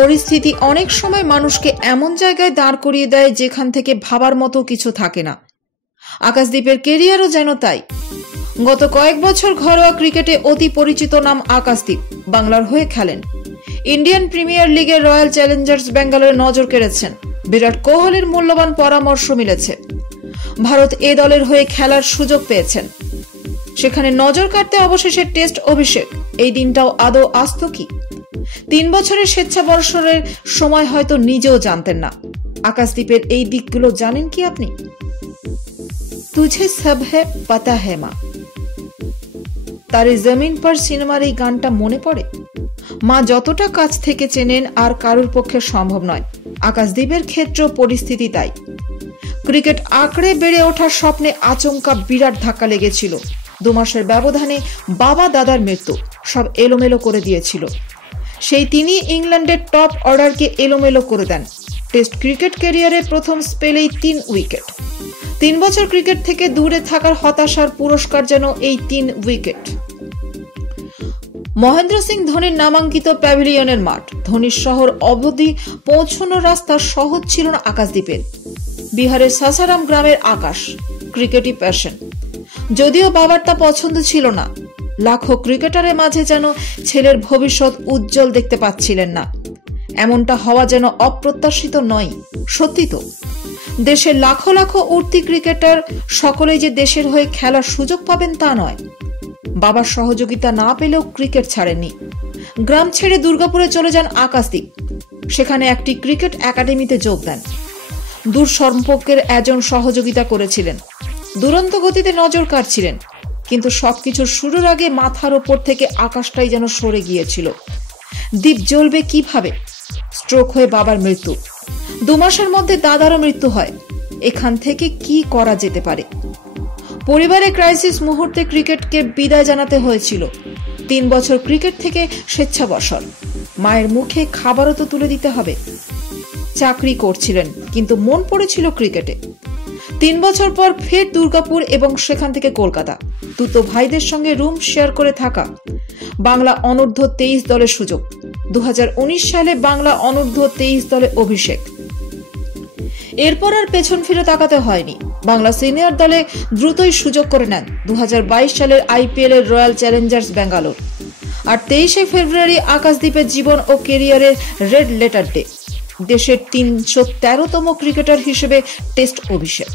পরিস্থিতি অনেক সময় মানুষকে এমন জায়গায় দাঁড় করিয়ে দেয় যেখান থেকে ভাবার মতো কিছু থাকে না। আকাশদীপের কেরিয়ারও যেন তাই। গত কয়েক বছর ঘরোয়া ক্রিকেটে অতি পরিচিত নাম আকাশদীপ। বাংলার হয়ে খেলেন, ইন্ডিয়ান প্রিমিয়ার লিগে রয়্যাল চ্যালেঞ্জার্স ব্যাঙ্গালোরে নজর কেড়েছেন, বিরাট কোহলির মূল্যবান পরামর্শ মিলেছে, ভারত এ দলের হয়ে খেলার সুযোগ পেয়েছেন। সেখানে নজর কাটতে অবশেষে টেস্ট অভিষেক। এই দিনটাও আদৌ আসত কি? 3 বছরের স্বেচ্ছাবর্ষণের সময় হয়তো নিজেও জানতেন না। আকাশদীপের এই দিকগুলো জানেন কি আপনি? তুঝে সব হে পাতা হে মা, তারে জমিন পর সিনেমার এই গানটা মনে পড়ে। মা যতটা কাছ থেকে চেনেন আর কারোর পক্ষে সম্ভব নয়। আকাশদীপের ক্ষেত্র পরিস্থিতি তাই। ক্রিকেট আঁকড়ে বেড়ে ওঠার স্বপ্নে আচমকা বিরাট ধাক্কা লেগেছিল। 2 মাসের ব্যবধানে বাবা দাদার মৃত্যু সব এলোমেলো করে দিয়েছিল। সেই তিনি ইংল্যান্ডের টপ অর্ডারকে এলোমেলো করে দেন। টেস্ট ক্রিকেট ক্যারিয়ারে প্রথম স্পেলেই 3 উইকেট। 3 বছর ক্রিকেট থেকে দূরে থাকার হতাশার পুরস্কার যেন এই 3 উইকেট। মহেন্দ্র সিং ধোনির নামাঙ্কিত প্যাভিলিয়নের মাঠ, ধোনির শহর অবধি পৌঁছানোর রাস্তা সহজ ছিল না আকাশদীপের। বিহারের সাসারাম গ্রামের আকাশ, ক্রিকেটই প্যাশন। যদিও বাবার তা পছন্দ ছিল না। লাখো ক্রিকেটারের মাঝে যেন ছেলের ভবিষ্যৎ উজ্জ্বল দেখতে পাচ্ছিলেন না। এমনটা হওয়া যেন অপ্রত্যাশিত নয়, সত্যি তো। দেশের লাখো লাখো উঠতি ক্রিকেটার সকলেই যে দেশের হয়ে খেলার সুযোগ পাবেন তা নয়। বাবার সহযোগিতা না পেলেও ক্রিকেট ছাড়েননি। গ্রাম ছেড়ে দুর্গাপুরে চলে যান আকাশদীপ। সেখানে একটি ক্রিকেট একাডেমিতে যোগ দেন। দূর সম্পর্কের একজন সহযোগিতা করেছিলেন, দুরন্ত গতিতে নজর কাটছিলেন, কিন্তু সবকিছুর শুরুর আগে মাথার ওপর থেকে আকাশটাই যেন সরে গিয়েছিল। দ্বীপ জ্বলবে কিভাবে? স্ট্রোক হয়ে বাবার মৃত্যু, 2 মাসের মধ্যে দাদারও মৃত্যু হয়। এখান থেকে কি করা যেতে পারে? পরিবারে ক্রাইসিস মুহূর্তে ক্রিকেটকে বিদায় জানাতে হয়েছিল। 3 বছর ক্রিকেট থেকে স্বেচ্ছাবসর, মায়ের মুখে খাবারও তো তুলে দিতে হবে। চাকরি করছিলেন কিন্তু মন পড়েছিল ক্রিকেটে। 3 বছর পর ফের দুর্গাপুর এবং সেখান থেকে কলকাতা। দুটো ভাইদের সঙ্গে রুম শেয়ার করে থাকা। বাংলা অনূর্ধ্ব 23 দলের সুযোগ। 2019 সালে বাংলা অনূর্ধ্ব 23 দলে অভিষেক। এরপর আর পেছন ফিরে তাকাতে হয়নি। বাংলা সিনিয়র দলে দ্রুতই সুযোগ করে নেন 2022 সালের IPL এর রয়্যাল চ্যালেঞ্জার্স ব্যাঙ্গালোর। আর 23 ফেব্রুয়ারি আকাশদীপের জীবন ও কেরিয়ারের রেড লেটার ডে। দেশের 313তম ক্রিকেটার হিসেবে টেস্ট অভিষেক।